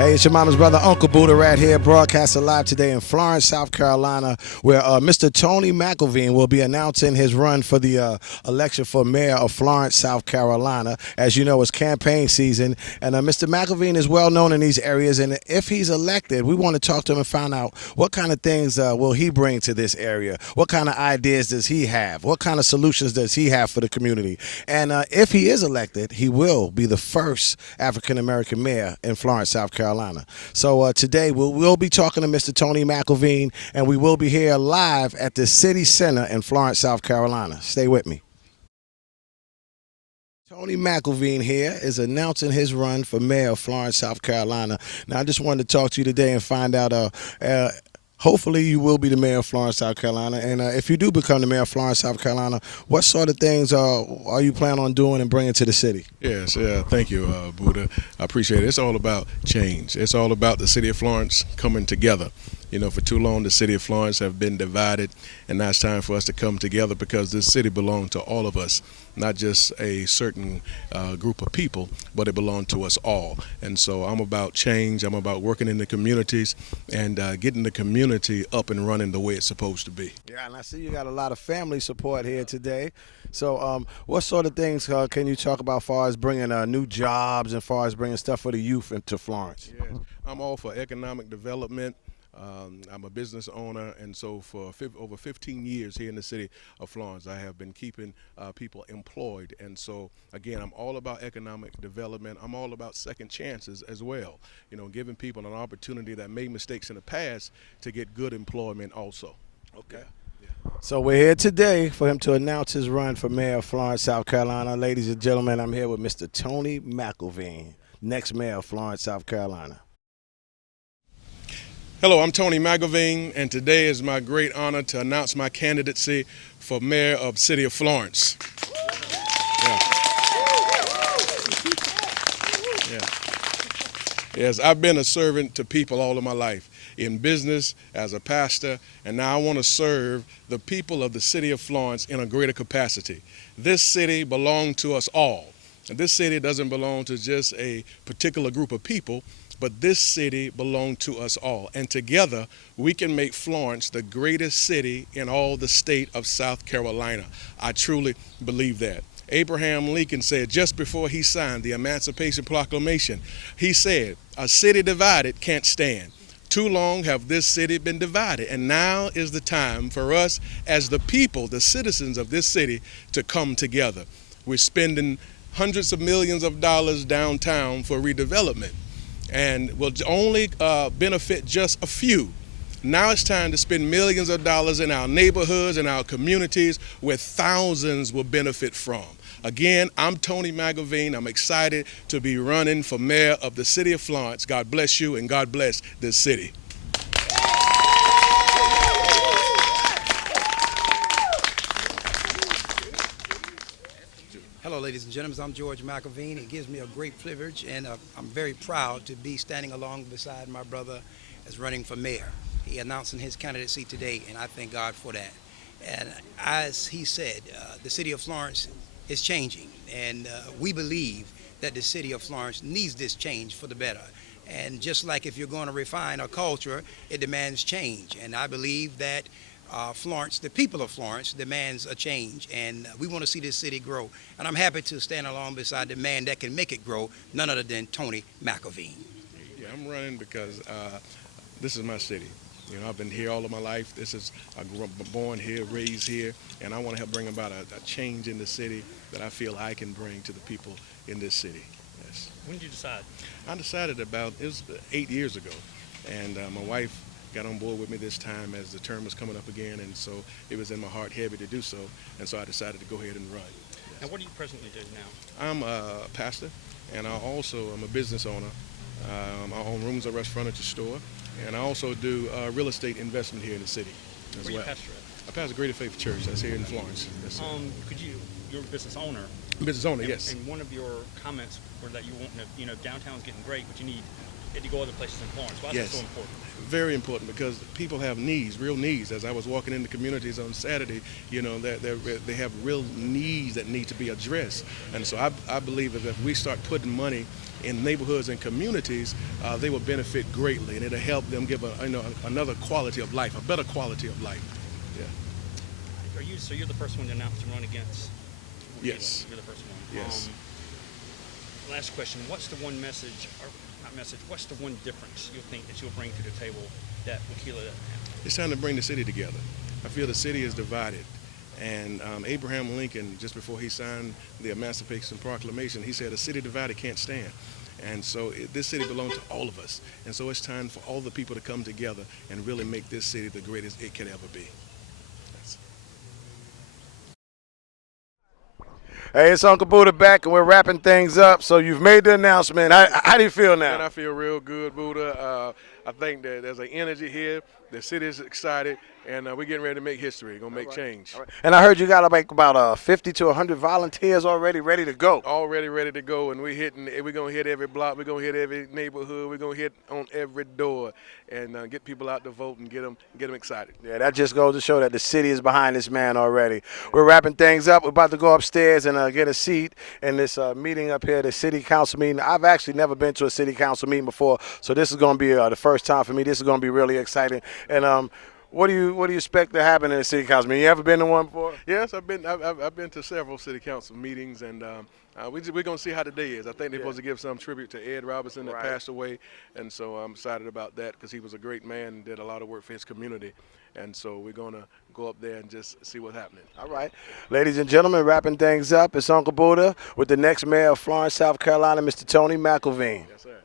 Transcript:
Hey, it's your mama's brother, Uncle Buddha, right here, broadcasting live today in Florence, South Carolina, where Mr. Tony McElveen will be announcing his run for the election for mayor of Florence, South Carolina. As you know, it's campaign season, and Mr. McElveen is well known in these areas, and if he's elected, we want to talk to him and find out what kind of things will he bring to this area, what kind of ideas does he have, what kind of solutions does he have for the community, and if he is elected, he will be the first African-American mayor in Florence, South Carolina. So today we'll be talking to Mr. Tony McElveen, and we will be here live at the City Center in Florence, South Carolina. Stay with me. Tony McElveen here is announcing his run for mayor of Florence, South Carolina. Now, I just wanted to talk to you today and find out hopefully you will be the mayor of Florence, South Carolina. And if you do become the mayor of Florence, South Carolina, what sort of things are you planning on doing and bringing to the city? Yes, thank you, Buddha. I appreciate it. It's all about change. It's all about the city of Florence coming together. You know, for too long, the city of Florence have been divided, and now it's time for us to come together because this city belongs to all of us, not just a certain group of people, but it belongs to us all. And so I'm about change. I'm about working in the communities and getting the community up and running the way it's supposed to be. Yeah, and I see you got a lot of family support here today. So what sort of things can you talk about as far as bringing new jobs and as far as bringing stuff for the youth into Florence? Yes, I'm all for economic development. I'm a business owner, and so for over 15 years here in the city of Florence, I have been keeping people employed. And so, again, I'm all about economic development. I'm all about second chances as well, you know, giving people an opportunity that made mistakes in the past to get good employment also. Okay. Yeah. So we're here today for him to announce his run for mayor of Florence, South Carolina. Ladies and gentlemen, I'm here with Mr. Tony McElveen, next mayor of Florence, South Carolina. Hello, I'm Tony McElveen, and today is my great honor to announce my candidacy for mayor of City of Florence. Yeah. Yeah. Yes, I've been a servant to people all of my life, in business, as a pastor, and now I want to serve the people of the city of Florence in a greater capacity. This city belongs to us all. And this city doesn't belong to just a particular group of people, but this city belongs to us all. And together, we can make Florence the greatest city in all the state of South Carolina. I truly believe that. Abraham Lincoln said just before he signed the Emancipation Proclamation, he said, "A city divided can't stand." Too long have this city been divided, and now is the time for us as the people, the citizens of this city, to come together. We're spending hundreds of millions of dollars downtown for redevelopment, and will only benefit just a few. Now it's time to spend millions of dollars in our neighborhoods and our communities where thousands will benefit from. Again, I'm Tony McElveen. I'm excited to be running for mayor of the city of Florence. God bless you, and God bless this city. Hello, ladies and gentlemen. I'm George McElveen. It gives me a great privilege, and I'm very proud to be standing along beside my brother as running for mayor. He announcing his candidacy today, and I thank God for that. And as he said, the city of Florence is changing, and we believe that the city of Florence needs this change for the better. And just like if you're going to refine a culture, it demands change. And I believe that Florence, the people of Florence, demands a change, and we want to see this city grow. And I'm happy to stand along beside the man that can make it grow, none other than Tony McElveen. Yeah, I'm running because this is my city. You know, I've been here all of my life. I grew up, born here, raised here, and I want to help bring about a change in the city that I feel I can bring to the people in this city. Yes. When did you decide? I decided it was 8 years ago, and my wife got on board with me this time as the term was coming up again, and so it was in my heart heavy to do so, and so I decided to go ahead and run. Yes. And what do you presently do now? I'm a pastor, and I'm a business owner. I own Rooms of Rest Furniture Store, and I also do real estate investment here in the city as Where well. you pastor I pastor Greater Faith Church. That's here in Florence. Yes, you're a business owner. business owner, yes. And one of your comments were that you want to, downtown's getting great, but you need to go other places in Florence. Why is that Yes. so important? Very important, because people have needs, real needs. As I was walking into communities on Saturday, you know, they have real needs that need to be addressed. And so I believe that if we start putting money in neighborhoods and communities, they will benefit greatly, and it'll help them give another quality of life, a better quality of life. Yeah. So you're the first one to announce to run against Wukela. Yes. You're the first one. Yes. Last question. What's the one message, or not message, what's the one difference you think that you'll bring to the table that Wukela doesn't have? It's time to bring the city together. I feel the city is divided. And Abraham Lincoln, just before he signed the Emancipation Proclamation, he said, "A city divided can't stand." And so this city belongs to all of us. And so it's time for all the people to come together and really make this city the greatest it can ever be. Hey, it's Uncle Buddha back, and we're wrapping things up. So you've made the announcement. How do you feel now? And I feel real good, Buddha. I think that there's an energy here. The city is excited, and we're getting ready to make history. We're going to make change. Right. And I heard you got like about 50 to 100 volunteers already ready to go. Already ready to go, and we're going to hit every block. We're going to hit every neighborhood. We're going to hit on every door and get people out to vote and get them excited. Yeah, that just goes to show that the city is behind this man already. We're wrapping things up. We're about to go upstairs and get a seat in this meeting up here, the city council meeting. I've actually never been to a city council meeting before, so this is going to be the first time for me. This is going to be really exciting. And what do you expect to happen in the city council meeting? You ever been to one before? Yes, I've been to several city council meetings, and we're going to see how today is. I think they're supposed to give some tribute to Ed Robinson that passed away, and so I'm excited about that because he was a great man and did a lot of work for his community. And so we're going to go up there and just see what's happening. All right. Ladies and gentlemen, wrapping things up, it's Uncle Buddha with the next mayor of Florence, South Carolina, Mr. Tony McElveen. Yes, sir.